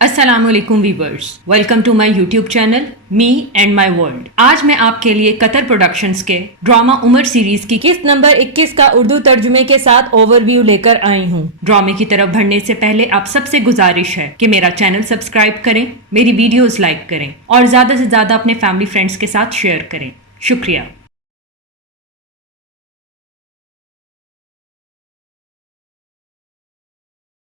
अस्सलाम वालेकुम viewers, welcome to my YouTube channel me and my world. आज मैं आपके लिए कतर प्रोडक्शंस के ड्रामा उमर सीरीज की किस्त नंबर 21 का उर्दू तर्जुमे के साथ ओवरव्यू लेकर आई हूँ। ड्रामे की तरफ बढ़ने से पहले आप सबसे गुजारिश है कि मेरा चैनल सब्सक्राइब करें, मेरी वीडियोस लाइक करें और ज्यादा से ज्यादा अपने फैमिली फ्रेंड्स के साथ शेयर करें। शुक्रिया।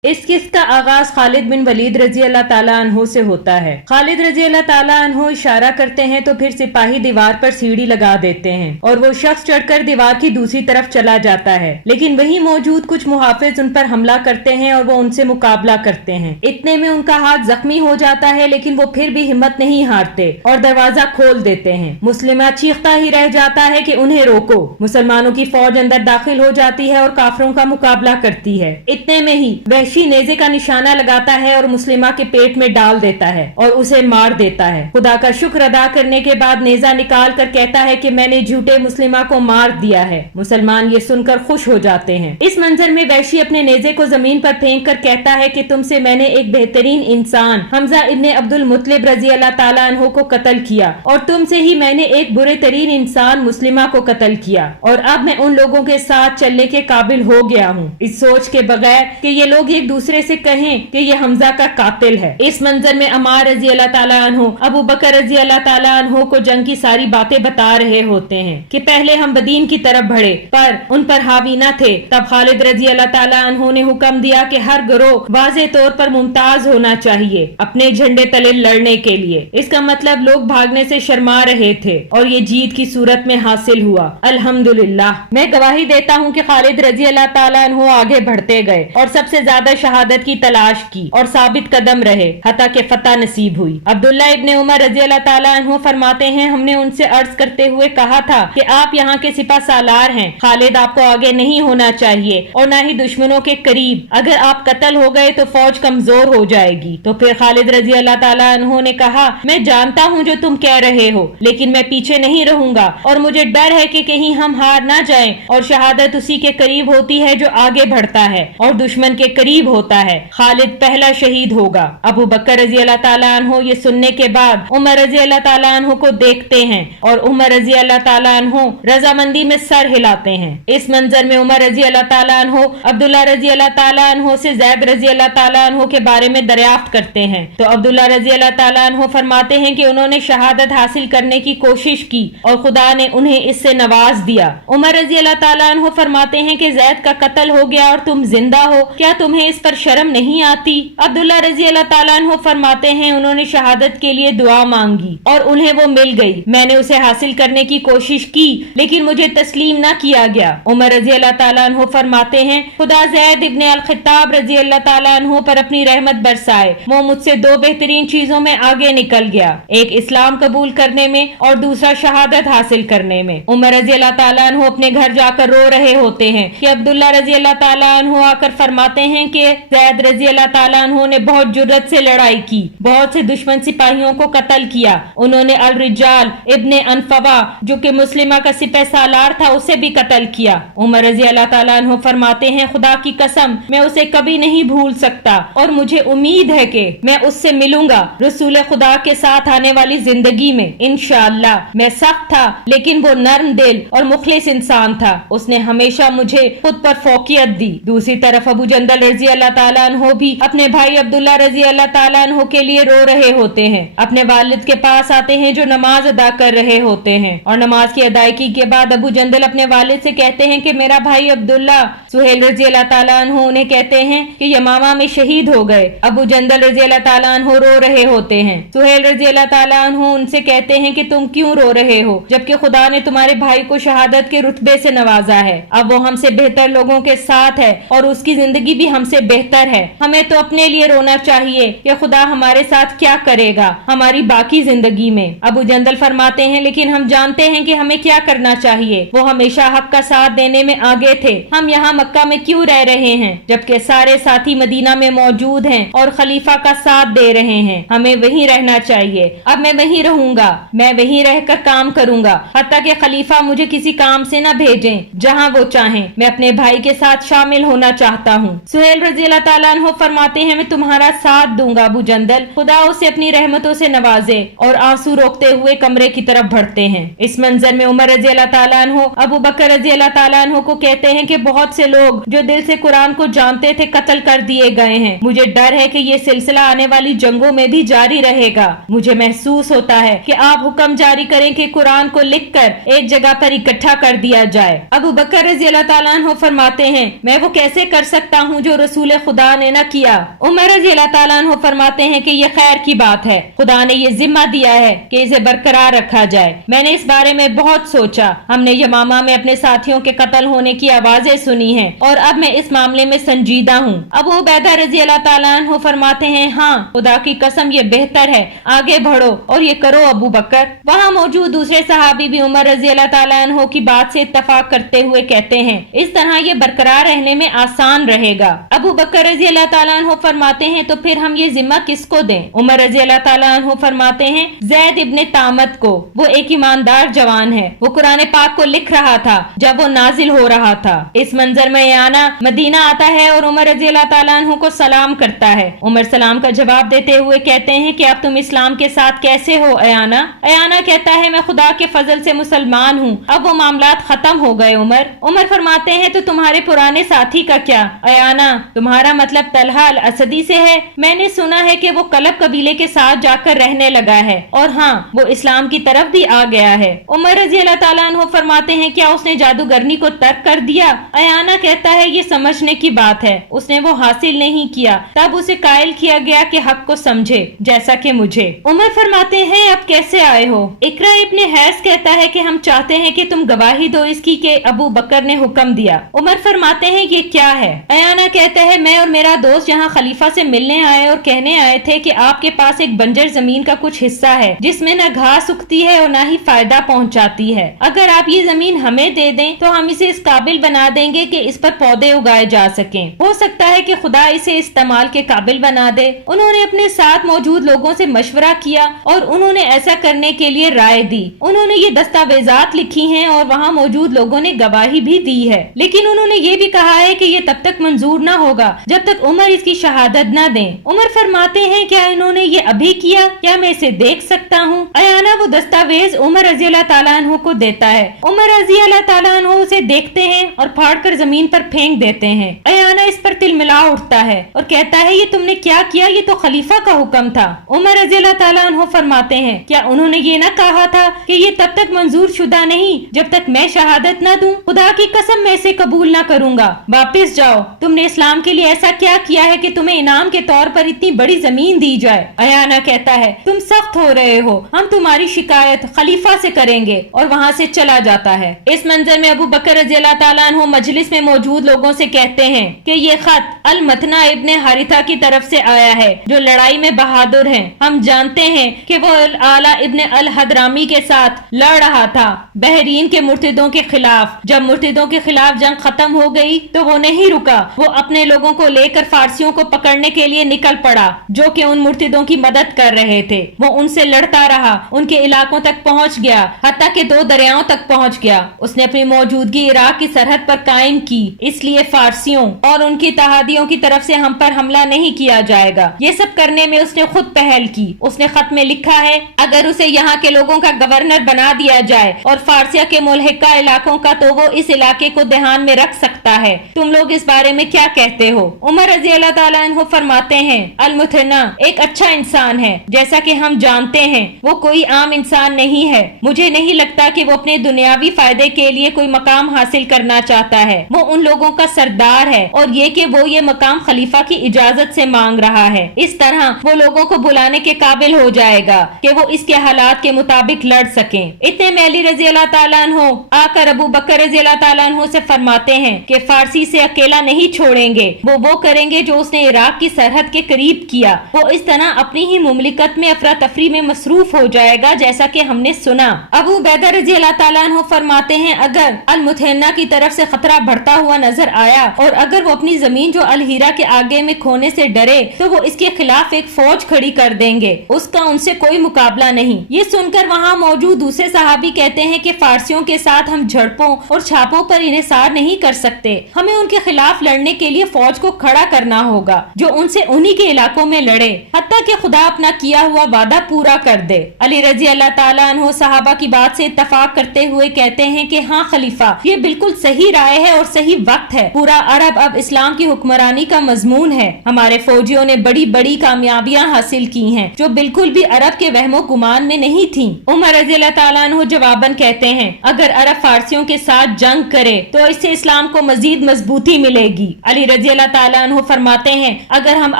इस किस्त का आगाज खालिद बिन वलीद रजी अल्लाह ताला अन्हो से होता है। खालिद रजी अल्लाह ताला अन्हो इशारा करते हैं तो फिर सिपाही दीवार पर सीढ़ी लगा देते हैं और वो शख्स चढ़कर दीवार की दूसरी तरफ चला जाता है, लेकिन वहीं मौजूद कुछ मुहाफिज उन पर हमला करते हैं और वो उनसे मुकाबला करते हैं। इतने में उनका हाथ जख्मी हो जाता है, लेकिन वो फिर भी हिम्मत नहीं हारते और दरवाजा खोल देते हैं। मुस्लिमा चीखता ही रह जाता है कि उन्हें रोको। मुसलमानों की फौज अंदर दाखिल हो जाती है और काफरों का मुकाबला करती है। इतने में ही वहशी नेज़े का निशाना लगाता है और मुस्लिमा के पेट में डाल देता है और उसे मार देता है। खुदा का शुक्र अदा करने के बाद नेज़ा निकाल कर कहता है कि मैंने झूठे मुस्लिमा को मार दिया है। मुसलमान ये सुनकर खुश हो जाते हैं। इस मंजर में वहशी अपने नेज़े को जमीन पर फेंक कर कहता है कि तुमसे मैंने एक बेहतरीन इंसान हमजा इब्ने अब्दुल मुत्तलिब रजी अल्लाह ताला अन्हु को कत्ल किया और तुमसे ही मैंने एक बुरे तरीन इंसान मुस्लिमा को कत्ल किया और अब मैं उन लोगों के साथ चलने के काबिल हो गया हूँ, इस सोच के बगैर कि ये लोग एक दूसरे से कहें कि ये हमजा का कातिल है। इस मंजर में अमार रजी अल्लाह ताला अन्हु अबू बकर रजी अल्लाह ताला अन्हु को जंग की सारी बातें बता रहे होते हैं कि पहले हम बदीन की तरफ बढ़े पर उन पर हावी न थे। तब खालिद रजी अल्लाह ताला अन्हु ने हुक्म दिया कि हर गिरोह वाज़े तौर पर मुमताज होना चाहिए अपने झंडे तले लड़ने के लिए। इसका मतलब लोग भागने से शर्मा रहे थे और ये जीत की सूरत में हासिल हुआ। अल्हम्दुलिल्लाह। मैं गवाही देता हूँ कि खालिद रजी अल्लाह ताला अन्हु आगे बढ़ते गए और सबसे ज्यादा शहादत की तलाश की और साबित कदम रहे हता के फतह नसीब हुई। अब्दुल्ला इब्ने उमर रजी अल्लाह ताला अन्हु फरमाते हैं, हमने उनसे अर्ज करते हुए कहा था कि आप यहाँ के सिपा सालार हैं, खालिद आपको आगे नहीं होना चाहिए और न ही दुश्मनों के करीब। अगर आप कत्ल हो गए तो फौज कमजोर हो जाएगी। तो फिर खालिद रजी अल्लाह ताला अन्हु ने कहा, मैं जानता हूँ जो तुम कह रहे हो, लेकिन मैं पीछे नहीं रहूंगा और मुझे डर है कि कहीं हम हार ना जाएं और शहादत उसी के करीब होती है जो आगे बढ़ता है और दुश्मन के करीब होता है। खालिद पहला शहीद होगा। अबू बकर रजी अल्लाह ताला अन्हु ये सुनने के बाद उमर रजी अल्लाह ताला अन्हु को देखते हैं और उमर रजी अल्लाह ताला अन्हु रजामंदी में सर हिलाते हैं। इस मंजर में उमर रजी अल्लाह ताला अन्हु अब्दुल्ला रजी अल्लाह ताला अन्हु से जैद रजी अल्लाह ताला अन्हु के बारे में दरियाफ्त करते हैं। तो अब्दुल्ला रजी अल्लाह ताला अन्हु फरमाते हैं कि उन्होंने शहादत हासिल करने की कोशिश की और खुदा ने उन्हें इससे नवाज दिया। उमर रजी अल्लाह ताला अन्हु फरमाते हैं कि जैद का कत्ल हो गया और तुम जिंदा हो, क्या तुम्हें इस पर शर्म नहीं आती? अब्दुल्ला रजी अल्लाह ताला अन्हु फरमाते हैं, उन्होंने शहादत के लिए दुआ मांगी और उन्हें वो मिल गई। मैंने उसे हासिल करने की कोशिश की लेकिन मुझे तस्लीम न किया गया। उमर रजी अल्लाह ताला अन्हु फरमाते हैं, खुदा ज़ैद इब्ने अल खित्ताब रजी अल्लाह ताला अन्हु पर अपनी रहमत बरसाए। वो मुझसे दो बेहतरीन चीजों में आगे निकल गया, एक इस्लाम कबूल करने में और दूसरा शहादत हासिल करने में। उमर रजी अल्लाह ताला अन्हु अपने घर जाकर रो रहे होते हैं कि अब्दुल्ला रजी अल्लाह ताला अन्हु आकर फरमाते हैं कि ज़ैद रजी अल्लाह ताला अन्हु ने बहुत जुर्रत से लड़ाई की, बहुत से दुश्मन सिपाहियों को कत्ल किया। उन्होंने अल रिजाल इब्ने अनफवा जो कि मुस्लिमा का सिपह सालार था उसे भी कत्ल किया। उमर रजी अल्लाह ताला अन्हु फरमाते हैं, खुदा की कसम मैं उसे कभी नहीं भूल सकता और मुझे उम्मीद है कि मैं उससे मिलूंगा रसूल खुदा के साथ आने वाली जिंदगी में इंशाअल्लाह। मैं सख्त था लेकिन वो नर्म दिल और मुखलिस इंसान था, उसने हमेशा मुझे खुद पर फौकियत दी। दूसरी तरफ अबू जंदल रजी अल्लाह ताला अन्हु भी अपने भाई अब्दुल्ला रजी अल्लाह ताला अन्हु के लिए रो रहे होते हैं। अपने वालिद के पास आते हैं जो नमाज अदा कर रहे होते हैं और नमाज की अदायगी के बाद अबू जंदल अपने वालिद से कहते हैं कि मेरा भाई अब्दुल्ला। सुहेल रजी अल्लाह ताला अन्हु उन्हें कहते हैं कि यमामा में शहीद हो गए। अबू जंदल रजी अल्लाह ताला अन्हु रो रहे होते हैं। सुहेल रजी अल्लाह ताला अन्हु उनसे कहते हैं कि तुम क्यों रो रहे हो जबकि खुदा ने तुम्हारे भाई को शहादत के रुतबे से नवाजा है। अब वो हमसे बेहतर लोगों के साथ है और उसकी जिंदगी भी हमसे बेहतर है। हमें तो अपने लिए रोना चाहिए कि खुदा हमारे साथ क्या करेगा हमारी बाकी जिंदगी में। अबू जंदल फरमाते हैं, लेकिन हम जानते हैं कि हमें क्या करना चाहिए। वो हमेशा हक का साथ देने में आगे थे। हम यहाँ मक्का में क्यों रह रहे हैं जबकि सारे साथी मदीना में मौजूद हैं और खलीफा का साथ दे रहे हैं? हमें वहीं रहना चाहिए। अब मैं वहीं रहूंगा, मैं वहीं रहकर काम करूंगा हत्ता कि खलीफा मुझे किसी काम से न भेजें। जहाँ वो चाहें मैं अपने भाई के साथ शामिल होना चाहता हूँ। सुहेल तुफैल रजी अल्लाह ताला अन्हु फरमाते हैं, मैं तुम्हारा साथ दूंगा अबू जंदल, खुदा उसे अपनी रहमतों से नवाजे, और आंसू रोकते हुए कमरे की तरफ बढ़ते हैं। इस मंजर में उमर रजी अल्लाह ताला अन्हु अबू बकर रजी अल्लाह ताला अन्हु को कहते हैं कि बहुत से लोग जो दिल से कुरान को जानते थे कत्ल कर दिए गए हैं। मुझे डर है कि ये सिलसिला आने वाली जंगों में भी जारी रहेगा। मुझे महसूस होता है कि आप हुक्म जारी करें कि कुरान को लिखकर एक जगह पर इकट्ठा कर दिया जाए। अबू बकर रज़ी अल्लाह ताला अन्हु फरमाते हैं, मैं वो कैसे कर सकता हूँ जो रसूल खुदा ने न किया। उमर रज़ी अल्लाह ताला अन्हु फरमाते हैं कि ये खैर की बात है, खुदा ने ये जिम्मा दिया है कि इसे बरकरार रखा जाए। मैंने इस बारे में बहुत सोचा। हमने यमामा में अपने साथियों के कत्ल होने की आवाजें सुनी हैं और अब मैं इस मामले में संजीदा हूँ। अबू उबैदा रज़ी अल्लाह ताला अन्हु फरमाते हैं, हाँ खुदा की कसम ये बेहतर है, आगे बढ़ो और ये करो अबू बकर। वहाँ मौजूद दूसरे सहाबी भी उमर रज़ी अल्लाह ताला अन्हु की बात से इत्तफाक करते हुए कहते हैं, इस तरह ये बरकरार रहने में आसान रहेगा। अबू बकर रज़ी अल्लाह ताला अन्हु फरमाते हैं, तो फिर हम ये जिम्मा किसको दें? उमर रज़ी अल्लाह ताला अन्हु फरमाते हैं, ज़ैद इब्ने तामत को। वो एक ईमानदार जवान है, वो कुरान पाक को लिख रहा था जब वो नाजिल हो रहा था। इस मंजर में अयाना मदीना आता है और उमर रज़ी अल्लाह ताला अन्हु को सलाम करता है। उमर सलाम का जवाब देते हुए कहते हैं कि अब तुम इस्लाम के साथ कैसे हो अयाना? अयाना कहता है, मैं खुदा के फजल से मुसलमान हूँ, अब वो मामलात खत्म हो गए। उमर फरमाते हैं, तो तुम्हारे पुराने साथी का क्या? अयाना, तुम्हारा मतलब तलहा अल असदी से है? मैंने सुना है कि वो कलब कबीले के साथ जाकर रहने लगा है और हाँ वो इस्लाम की तरफ भी आ गया है। उमर रज़ी अल्लाह ताला अन्हु फरमाते हैं, क्या उसने जादूगरनी को तर्क कर दिया? अयाना कहता है, ये समझने की बात है, उसने वो हासिल नहीं किया, तब उसे कायल किया गया कि हक को समझे जैसा कि मुझे। उमर फरमाते हैं, अब कैसे आए हो? इकरा इब्ने हैस कहता है कि हम चाहते हैं कि तुम गवाही दो इसकी कि अबू बकर ने हुक्म दिया। उमर फरमाते हैं, ये क्या है? अयाना कहता है, मैं और मेरा दोस्त यहाँ खलीफा से मिलने आए और कहने आए थे कि आपके पास एक बंजर जमीन का कुछ हिस्सा है जिसमें न घास उगती है और न ही फायदा पहुँचाती है। अगर आप ये जमीन हमें दे दें तो हम इसे इस काबिल बना देंगे कि इस पर पौधे उगाए जा सकें। हो सकता है कि खुदा इसे इस्तेमाल के काबिल बना दे। उन्होंने अपने साथ मौजूद लोगों से मशवरा किया और उन्होंने ऐसा करने के लिए राय दी। उन्होंने ये दस्तावेजात लिखी हैं और वहाँ मौजूद लोगों ने गवाही भी दी है, लेकिन उन्होंने ये भी कहा है कि ये तब तक मंजूर न होगा जब तक उमर इसकी शहादत न दें। उमर फरमाते हैं, क्या इन्होंने ये अभी किया? क्या मैं इसे देख सकता हूँ? अयाना वो दस्तावेज उमर रज़ी अल्लाह ताला अन्हु को देता है। उमर रज़ी अल्लाह ताला अन्हु उसे देखते हैं और फाड़कर जमीन पर फेंक देते हैं। अयाना इस पर तिलमिला उठता है और कहता है, ये तुमने क्या किया? ये तो खलीफा का हुक्म था। उमर रज़ी अल्लाह ताला अन्हु फरमाते हैं, क्या उन्होंने ये न कहा था कि ये तब तक मंजूर शुदा नहीं जब तक मैं शहादत न दूं? खुदा की कसम मैं इसे कबूल न करूंगा। वापिस जाओ, तुमने इस्लाम के लिए ऐसा क्या किया है कि तुम्हें इनाम के तौर पर इतनी बड़ी जमीन दी जाए? अयाना कहता है, तुम सख्त हो रहे हो, हम तुम्हारी शिकायत खलीफा से करेंगे, और वहाँ से चला जाता है। इस मंजर में अबू बकर रज़ी अल्लाह ताला अन्हु मजलिस में मौजूद लोगों से कहते हैं कि ये खत अल मतना इब्ने हारिथा की तरफ से आया है जो लड़ाई में बहादुर हैं। हम जानते हैं कि वो आला इब्ने अल हदरामी के साथ लड़ रहा था बहरीन के मुर्तिदों के खिलाफ। जब मुर्तिदों के खिलाफ जंग खत्म हो गई तो वो नहीं रुका, वो अपने लोगों को लेकर फारसियों को पकड़ने के लिए निकल पड़ा जो कि उन मुर्तिदों की मदद कर रहे थे। वो उनसे लड़ता रहा, उनके इलाकों तक पहुंच गया, हत्ता के 2 दरियाओं तक पहुंच गया। उसने अपनी मौजूदगी इराक की सरहद पर कायम की, इसलिए फारसियों और उनकी तहादियों की तरफ से हम पर हमला नहीं किया जाएगा। ये सब करने में उसने खुद पहल की। उसने खत में लिखा है, अगर उसे यहाँ के लोगों का गवर्नर बना दिया जाए और फारसिया के मुल्हिका इलाकों का, तो वो इस इलाके को ध्यान में रख सकता है। तुम लोग इस बारे में क्या कहते हो? उमर रज़ी अल्लाह ताला अन्हु फरमाते हैं, अल मुथन्ना एक अच्छा इंसान है, जैसा कि हम जानते हैं वो कोई आम इंसान नहीं है। मुझे नहीं लगता कि वो अपने दुनियावी फायदे के लिए कोई मकाम हासिल करना चाहता है। वो उन लोगों का सरदार है और ये कि वो ये मकाम खलीफा की इजाजत से मांग रहा है। इस तरह वो लोगों को बुलाने के काबिल हो जाएगा कि वो इसके हालात के मुताबिक लड़ सकें। इतने में अली रज़ी अल्लाह ताला अन्हु आकर अबू बकर रज़ी अल्लाह ताला अन्हु से फरमाते हैं कि फारसी से अकेला नहीं छोड़ेंगे, वो करेंगे जो उसने इराक की सरहद के करीब किया। वो इस तरह अपनी ही मुमलिकत में अफरा तफरी में मसरूफ हो जाएगा जैसा कि हमने सुना। अबू उबैदा रज़ी अल्लाह ताला अन्हु फरमाते हैं, अगर अल मुथन्ना की तरफ से खतरा बढ़ता हुआ नजर आया और अगर वो अपनी जमीन जो अल हीरा के आगे में खोने से डरे तो वो इसके खिलाफ एक फौज खड़ी कर देंगे, उसका उनसे कोई मुकाबला नहीं। ये सुनकर वहाँ मौजूद दूसरे सहाबी कहते हैं कि फारसियों के साथ हम झड़पों और छापों पर इन्हिसार नहीं कर सकते, हमें उनके खिलाफ लड़ने के लिए فوج کو کھڑا کرنا ہوگا جو ان سے انہی کے علاقوں میں لڑے حتیٰ کہ خدا اپنا کیا ہوا وعدہ پورا کر دے۔ علی رضی اللہ تعالیٰ عنہ صحابہ کی بات سے اتفاق کرتے ہوئے کہتے ہیں کہ ہاں خلیفہ، یہ بالکل صحیح رائے ہے اور صحیح وقت ہے۔ پورا عرب اب اسلام کی حکمرانی کا مضمون ہے۔ ہمارے فوجیوں نے بڑی بڑی کامیابیاں حاصل کی ہیں جو بالکل بھی عرب کے وہم و گمان میں نہیں تھیں۔ عمر رضی اللہ تعالیٰ عنہ جواباً کہتے ہیں اگر عرب فارسیوں کے ساتھ جنگ کرے تو اس سے اسلام کو مزید مضبوطی ملے گی۔ علی رضی اللہ تعالیٰ عنہ فرماتے ہیں اگر ہم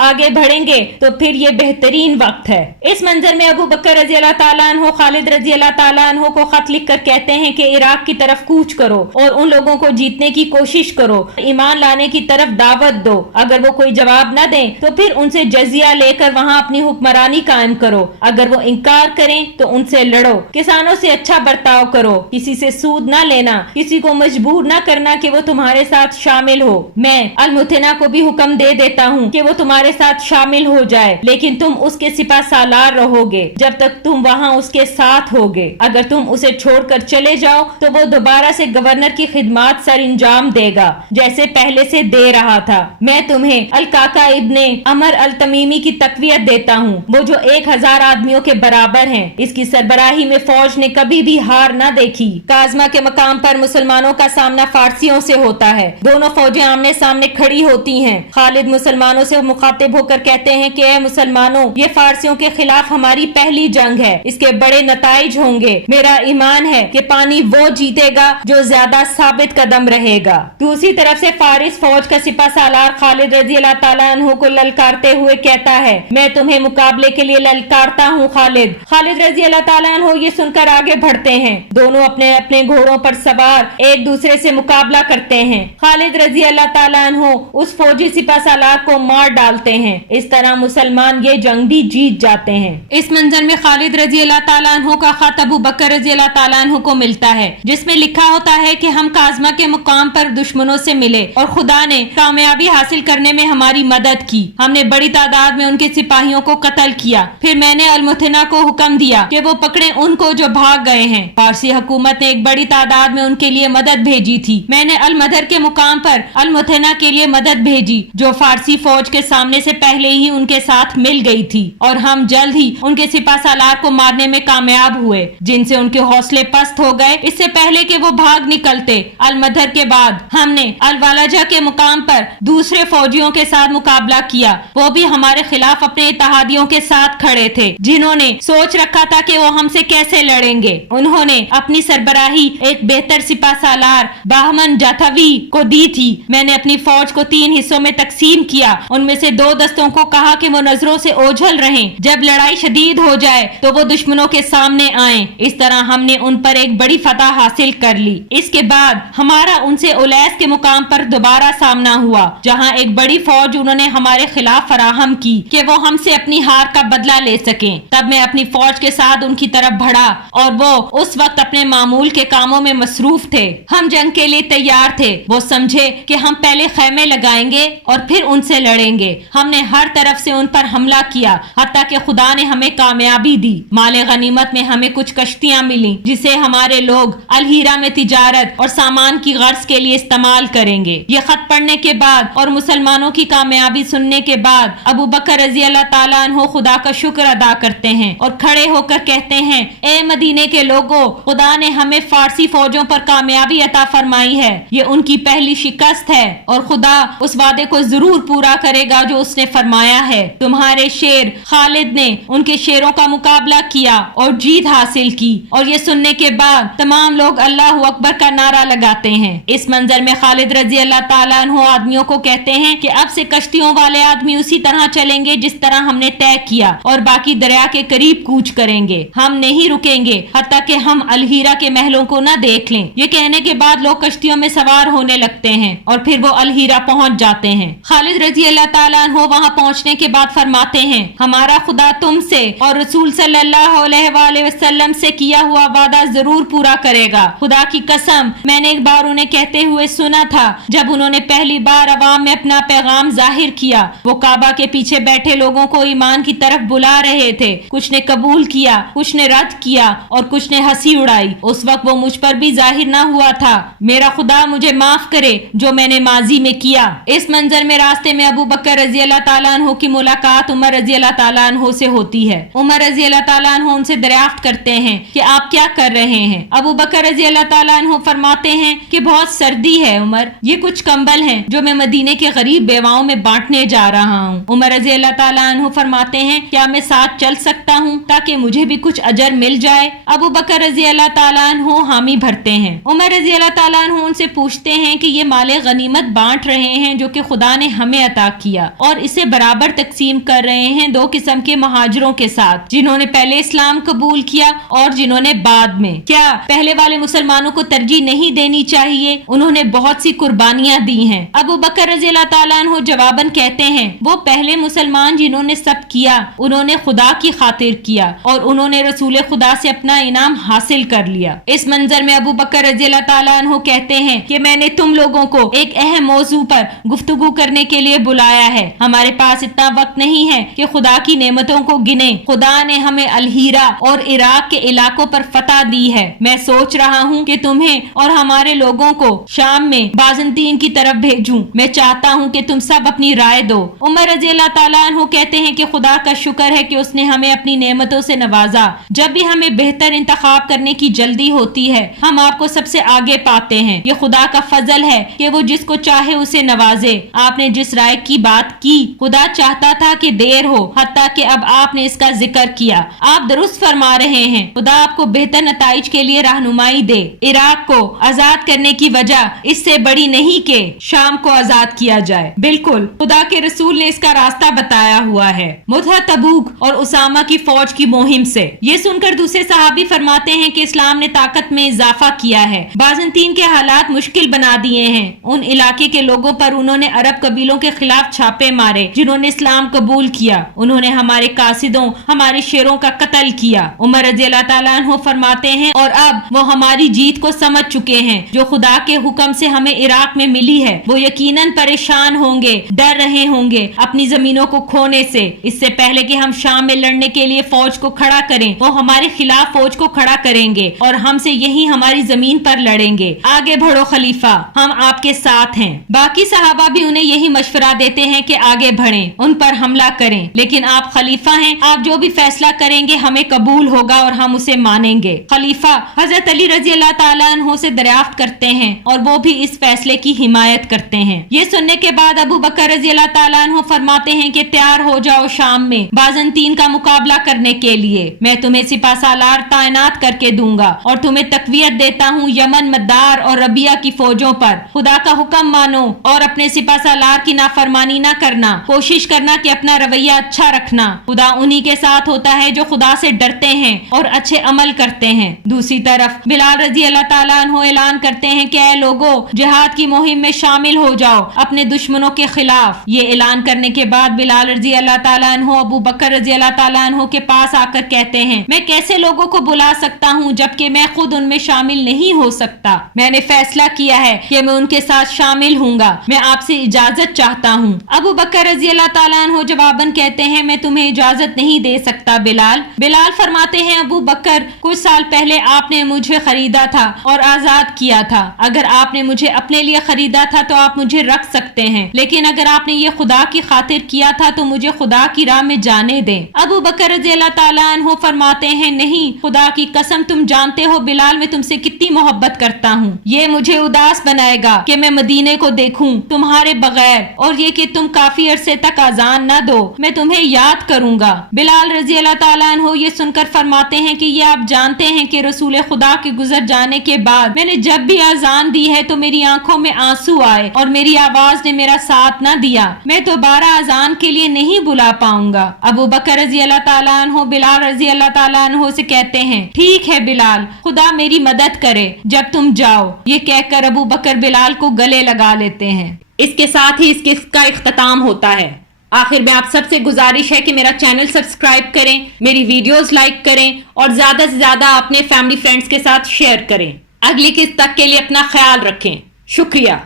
آگے بڑھیں گے تو پھر یہ بہترین وقت ہے۔ اس منظر میں ابو بکر رضی اللہ تعالیٰ عنہ خالد رضی اللہ تعالیٰ عنہ کو خط لکھ کر کہتے ہیں کہ عراق کی طرف کوچ کرو اور ان لوگوں کو جیتنے کی کوشش کرو، ایمان لانے کی طرف دعوت دو۔ اگر وہ کوئی جواب نہ دیں تو پھر ان سے جزیہ لے کر وہاں اپنی حکمرانی قائم کرو۔ اگر وہ انکار کریں تو ان سے لڑو۔ کسانوں سے اچھا برتاؤ کرو، کسی سے سود نہ لینا، کسی کو مجبور نہ کرنا کہ وہ تمہارے ساتھ شامل ہو۔ میں المتنا کو بھی حکم دے دیتا ہوں کہ وہ تمہارے ساتھ شامل ہو جائے، لیکن تم اس کے سپہ سالار رہو گے جب تک تم وہاں اس کے ساتھ ہوگے۔ اگر تم اسے چھوڑ کر چلے جاؤ تو وہ دوبارہ سے گورنر کی خدمات سر انجام دے گا جیسے پہلے سے دے رہا تھا۔ میں تمہیں القعقاء ابن عمر التمیمی کی تقویت دیتا ہوں، وہ جو 1000 آدمیوں کے برابر ہیں۔ اس کی سربراہی میں فوج نے کبھی بھی ہار نہ دیکھی۔ کازمہ کے مقام پر مسلمانوں کا سامنا فارسیوں سے ہوتا ہے، دونوں فوجیں آمنے سامنے کھڑی ہوتی ہیں۔ خالد مسلمانوں سے مخاطب ہو کر کہتے ہیں کہ اے مسلمانوں، یہ فارسیوں کے خلاف ہماری پہلی جنگ ہے، اس کے بڑے نتائج ہوں گے۔ میرا ایمان ہے کہ پانی وہ جیتے گا جو زیادہ ثابت قدم رہے گا۔ دوسری طرف سے فارس فوج کا سپہ سالار خالد رضی اللہ تعالیٰ عنہ کو للکارتے ہوئے کہتا ہے میں تمہیں مقابلے کے لیے للکارتا ہوں خالد۔ خالد رضی اللہ تعالیٰ عنہ یہ سن کر آگے بڑھتے ہیں، دونوں اپنے اپنے گھوڑوں پر سوار ایک دوسرے سے مقابلہ کرتے ہیں۔ خالد رضی اللہ تعالیٰ عنہ اس فوجی سپہ سالار کو مار ڈالتے ہیں، اس طرح مسلمان یہ جنگ بھی جیت جاتے ہیں۔ اس منظر میں خالد رضی اللہ تعالیٰ عنہ کا خط ابو بکر رضی اللہ تعالیٰ عنہ کو ملتا ہے جس میں لکھا ہوتا ہے کہ ہم کازمہ کے مقام پر دشمنوں سے ملے اور خدا نے کامیابی حاصل کرنے میں ہماری مدد کی۔ ہم نے بڑی تعداد میں ان کے سپاہیوں کو قتل کیا، پھر میں نے المتنا کو حکم دیا کہ وہ پکڑیں ان کو جو بھاگ گئے ہیں۔ فارسی حکومت نے ایک بڑی تعداد میں ان کے لیے مدد بھیجی تھی۔ میں نے المدر کے مقام پر المتنا کے لیے مدد بھیجی جو فارسی فوج کے سامنے سے پہلے ہی ان کے ساتھ مل گئی تھی، اور ہم جلد ہی ان کے سپہ سالار کو مارنے میں کامیاب ہوئے جن سے ان کے حوصلے پست ہو گئے اس سے پہلے کہ وہ بھاگ نکلتے۔ المدر کے بعد ہم نے الوالجہ کے مقام پر دوسرے فوجیوں کے ساتھ مقابلہ کیا، وہ بھی ہمارے خلاف اپنے اتحادیوں کے ساتھ کھڑے تھے جنہوں نے سوچ رکھا تھا کہ وہ ہم سے کیسے لڑیں گے۔ انہوں نے اپنی سربراہی ایک بہتر سپہ سالار باہمن جاتوی کو دی تھی۔ میں نے اپنی فوج کو 3 حصوں میں تقسیم کیا، ان میں سے 2 دستوں کو کہا کہ وہ نظروں سے اوجھل رہیں، جب لڑائی شدید ہو جائے تو وہ دشمنوں کے سامنے آئیں۔ اس طرح ہم نے ان پر ایک بڑی فتح حاصل کر لی۔ اس کے بعد ہمارا ان سے الیس کے مقام پر دوبارہ سامنا ہوا جہاں ایک بڑی فوج انہوں نے ہمارے خلاف فراہم کی کہ وہ ہم سے اپنی ہار کا بدلہ لے سکیں۔ تب میں اپنی فوج کے ساتھ ان کی طرف بڑھا اور وہ اس وقت اپنے معمول کے کاموں میں مصروف تھے۔ ہم جنگ کے لیے تیار تھے۔ وہ سمجھے کہ ہم پہلے خیمے لگائیں گے اور پھر ان سے لڑیں گے۔ ہم نے ہر طرف سے ان پر حملہ کیا حتیٰ کہ خدا نے ہمیں کامیابی دی۔ مال غنیمت میں ہمیں کچھ کشتیاں ملیں جسے ہمارے لوگ الہیرا میں تجارت اور سامان کی غرض کے لیے استعمال کریں گے۔ یہ خط پڑھنے کے بعد اور مسلمانوں کی کامیابی سننے کے بعد ابو بکر رضی اللہ تعالیٰ عنہ خدا کا شکر ادا کرتے ہیں اور کھڑے ہو کر کہتے ہیں اے مدینے کے لوگوں، خدا نے ہمیں فارسی فوجوں پر کامیابی عطا فرمائی ہے۔ یہ ان کی پہلی شکست ہے اور خدا اس وعدے کو ضرور پورا کرے گا جو اس نے فرمایا ہے۔ تمہارے شیر خالد نے ان کے شیروں کا مقابلہ کیا اور جیت حاصل کی۔ اور یہ سننے کے بعد تمام لوگ اللہ اکبر کا نعرہ لگاتے ہیں۔ اس منظر میں خالد رضی اللہ تعالیٰ عنہ آدمیوں کو کہتے ہیں کہ اب سے کشتیوں والے آدمی اسی طرح چلیں گے جس طرح ہم نے طے کیا اور باقی دریا کے قریب کوچ کریں گے۔ ہم نہیں رکیں گے حتیٰ کہ ہم الہیرا کے محلوں کو نہ دیکھ لیں۔ یہ کہنے کے بعد لوگ کشتیوں میں سوار ہونے لگتے ہیں اور پھر وہ الہیرا پہنچ جاتے ہیں۔ خالد رضی اللہ تعالیٰ عنہ وہاں پہنچنے کے بعد فرماتے ہیں ہمارا خدا تم سے اور رسول صلی اللہ علیہ وآلہ وسلم سے کیا ہوا وعدہ ضرور پورا کرے گا۔ خدا کی قسم، میں نے ایک بار انہیں کہتے ہوئے سنا تھا جب انہوں نے پہلی بار عوام میں اپنا پیغام ظاہر کیا۔ وہ کعبہ کے پیچھے بیٹھے لوگوں کو ایمان کی طرف بلا رہے تھے، کچھ نے قبول کیا، کچھ نے رد کیا اور کچھ نے ہنسی اڑائی۔ اس وقت وہ مجھ پر بھی ظاہر نہ ہوا تھا۔ میرا خدا مجھے معاف کرے جو میں نے ماضی میں کیا किया। इस मंजर में रास्ते में अबू बकर रजी अल्लाह ताला अन्हु की मुलाकात उमर रजी अल्लाह ताला अन्हु से होती है। उमर रजी अल्लाह ताला अन्हु उनसे दरियाफ्त करते हैं कि आप क्या कर रहे हैं। अबू बकर रजी अल्लाह ताला अन्हु फरमाते हैं कि बहुत सर्दी है उमर, ये कुछ कंबल हैं जो मैं मदीने के गरीब बेवाओं में बांटने जा रहा हूँ। उमर रजी अल्लाह ताला अन्हु फरमाते हैं क्या मैं साथ चल सकता हूँ ताकि मुझे भी कुछ अजर मिल जाए। अबू बकर रजी अल्लाह ताला अन्हु हामी भरते हैं। उमर रजी अल्लाह ताला अन्हु उनसे पूछते हैं कि ये माले गनीमत बांट रहे हैं जो कि खुदा ने हमें अता किया और इसे बराबर तकसीम कर रहे हैं दो किस्म के महाजिरों के साथ, जिन्होंने पहले इस्लाम कबूल किया और जिन्होंने बाद में। क्या पहले वाले मुसलमानों को तरजीह नहीं देनी चाहिए? उन्होंने बहुत सी कुर्बानियां दी हैं। अबू बकर रजी अल्लाह ताला अन्हु जवाबन कहते हैं वो पहले मुसलमान जिन्होंने सब किया उन्होंने खुदा की खातिर किया और उन्होंने रसूल खुदा से अपना इनाम हासिल कर लिया। इस मंजर में अबू बकर रजी अल्लाह ताला अन्हु कहते हैं कि मैंने तुम लोगों को एक अहम मौजू पर गुफ्तगू करने के लिए बुलाया है। हमारे पास इतना वक्त नहीं है कि खुदा की नेमतों को गिने। खुदा ने हमें अलहीरा और इराक के इलाकों पर फतह दी है। मैं सोच रहा हूँ कि तुम्हें और हमारे लोगों को शाम में बाज़ंतीन की तरफ भेजूं। मैं चाहता हूँ कि तुम सब अपनी राय दो। उमर रजी अल्लाह ताला अन्हु कहते हैं कि खुदा का शुक्र है कि उसने हमें अपनी नेमतों से नवाजा। जब भी हमें बेहतर इंतखाब करने की जल्दी होती है हम आपको सबसे आगे पाते हैं। ये खुदा का फजल है कि वो जिसको चाहे उसे नवाजे। आपने जिस राय की बात की खुदा चाहता था कि देर हो, हत्ता कि अब आपने इसका जिक्र किया। आप दुरुस्त फरमा रहे हैं। खुदा आपको बेहतर नताइज के लिए रहनुमाई दे। इराक को आजाद करने की वजह इससे बड़ी नहीं कि शाम को आजाद किया जाए। बिल्कुल खुदा के रसूल ने इसका रास्ता बताया हुआ है, मुतह तबूक और उसामा की फौज की मुहिम से। ये सुनकर दूसरे सहाबी फरमाते हैं कि इस्लाम ने ताकत में इजाफा किया है, बाज़ंतीन के हालात मुश्किल बना दिए हैं। उन इलाके के लोगों पर उन्होंने अरब कबीलों के खिलाफ छापे मारे जिन्होंने इस्लाम कबूल किया। उन्होंने हमारे कासिदों, हमारे शेरों का कत्ल किया। उमर रज़ी अल्लाह ताला अन्हु फरमाते हैं और अब वो हमारी जीत को समझ चुके हैं जो खुदा के हुक्म से हमें इराक में मिली है। वो यकीनन परेशान होंगे, डर रहे होंगे अपनी जमीनों को खोने से। इससे पहले कि हम शाम में लड़ने के लिए फौज को खड़ा करें वो हमारे खिलाफ फौज को खड़ा करेंगे और हमसे यही हमारी जमीन पर लड़ेंगे। आगे बढ़ो खलीफा, हम आपके साथ हैं। बाकी सहाबा भी उन्हें यही मशवरा देते हैं कि आगे बढ़ें, उन पर हमला करें, लेकिन आप खलीफा हैं, आप जो भी फैसला करेंगे हमें कबूल होगा और हम उसे मानेंगे। खलीफा हजरत अली रजी अल्लाह ताला अन्हु से दरियाफ्त करते हैं और वो भी इस फैसले की हिमायत करते हैं। ये सुनने के बाद अबू बकर रजी अल्लाह ताला अन्हु फरमाते हैं कि तैयार हो जाओ शाम में बाज़ंतीन का मुकाबला करने के लिए। मैं तुम्हें सिपा सालार तैनात करके दूंगा और तुम्हें तकवीयत देता हूँ यमन, मद्दार और रबिया की फौजों पर। खुदा का हुक्म मानो और अपने सिपा सालार की नाफरमानी ना करना। कोशिश करना कि अपना रवैया अच्छा रखना। खुदा उन्हीं के साथ होता है जो खुदा से डरते हैं और अच्छे अमल करते हैं। दूसरी तरफ बिलाल रजी अल्लाह ताला अन्हु ऐलान करते हैं कि ऐ लोगो, जिहाद की मुहिम में शामिल हो जाओ अपने दुश्मनों के खिलाफ। ये ऐलान करने के बाद बिलाल रजी अल्लाह ताला अन्हु अबू बकर रजी अल्लाह ताला अन्हु के पास आकर कहते हैं मैं कैसे लोगों को बुला सकता हूँ जबकि मैं खुद उनमें शामिल नहीं हो सकता। मैंने फैसला किया है कि मैं उनके साथ शामिल हूँगा। मैं आपसे इजाजत चाहता हूँ। अबू बकर रजी अल्लाह ताला अन्हु जवाबन कहते हैं मैं तुम्हें इजाजत नहीं दे सकता बिलाल। बिलाल फरमाते हैं अबू बकर, कुछ साल पहले आपने मुझे खरीदा था और आजाद किया था। अगर आपने मुझे अपने लिए खरीदा था तो आप मुझे रख सकते हैं, लेकिन अगर आपने ये खुदा की खातिर किया था तो मुझे खुदा की राह में जाने दें। अबू बकर रज़ी अल्लाह ताला अन्हु फरमाते हैं नहीं, खुदा की कसम तुम जानते हो बिलाल मैं तुमसे कितनी मोहब्बत करता हूँ। ये मुझे उदास बनाएगा कि मैं मदीने को देखूं तुम्हारे बगैर, और ये कि तुम काफी अरसे तक आजान न दो। मैं तुम्हें याद करूंगा। बिलाल रज़ी अल्लाह ताला अन्हु ये सुनकर फरमाते हैं कि ये आप जानते हैं कि रसूल खुदा के गुजर जाने के बाद मैंने जब भी आजान दी है तो मेरी आंखों में आंसू आए और मेरी आवाज ने मेरा साथ न दिया। मैं दोबारा आजान के लिए नहीं बुला पाऊंगा। अबू बकर रज़ी अल्लाह ताला अन्हु बिलाल रज़ी अल्लाह ताला अन्हु से कहते हैं ठीक है बिलाल, खुदा मेरी मदद करे जब तुम जाओ। ये कहकर अबू बकर बिलाल को गले लगा लेते हैं। इसके साथ ही इस किस्म का इख्तिताम होता है। आखिर में आप सबसे गुजारिश है कि मेरा चैनल सब्सक्राइब करें, मेरी वीडियोस लाइक करें और ज्यादा से ज्यादा अपने फैमिली फ्रेंड्स के साथ शेयर करें। अगली किस्त तक के लिए अपना ख्याल रखें। शुक्रिया।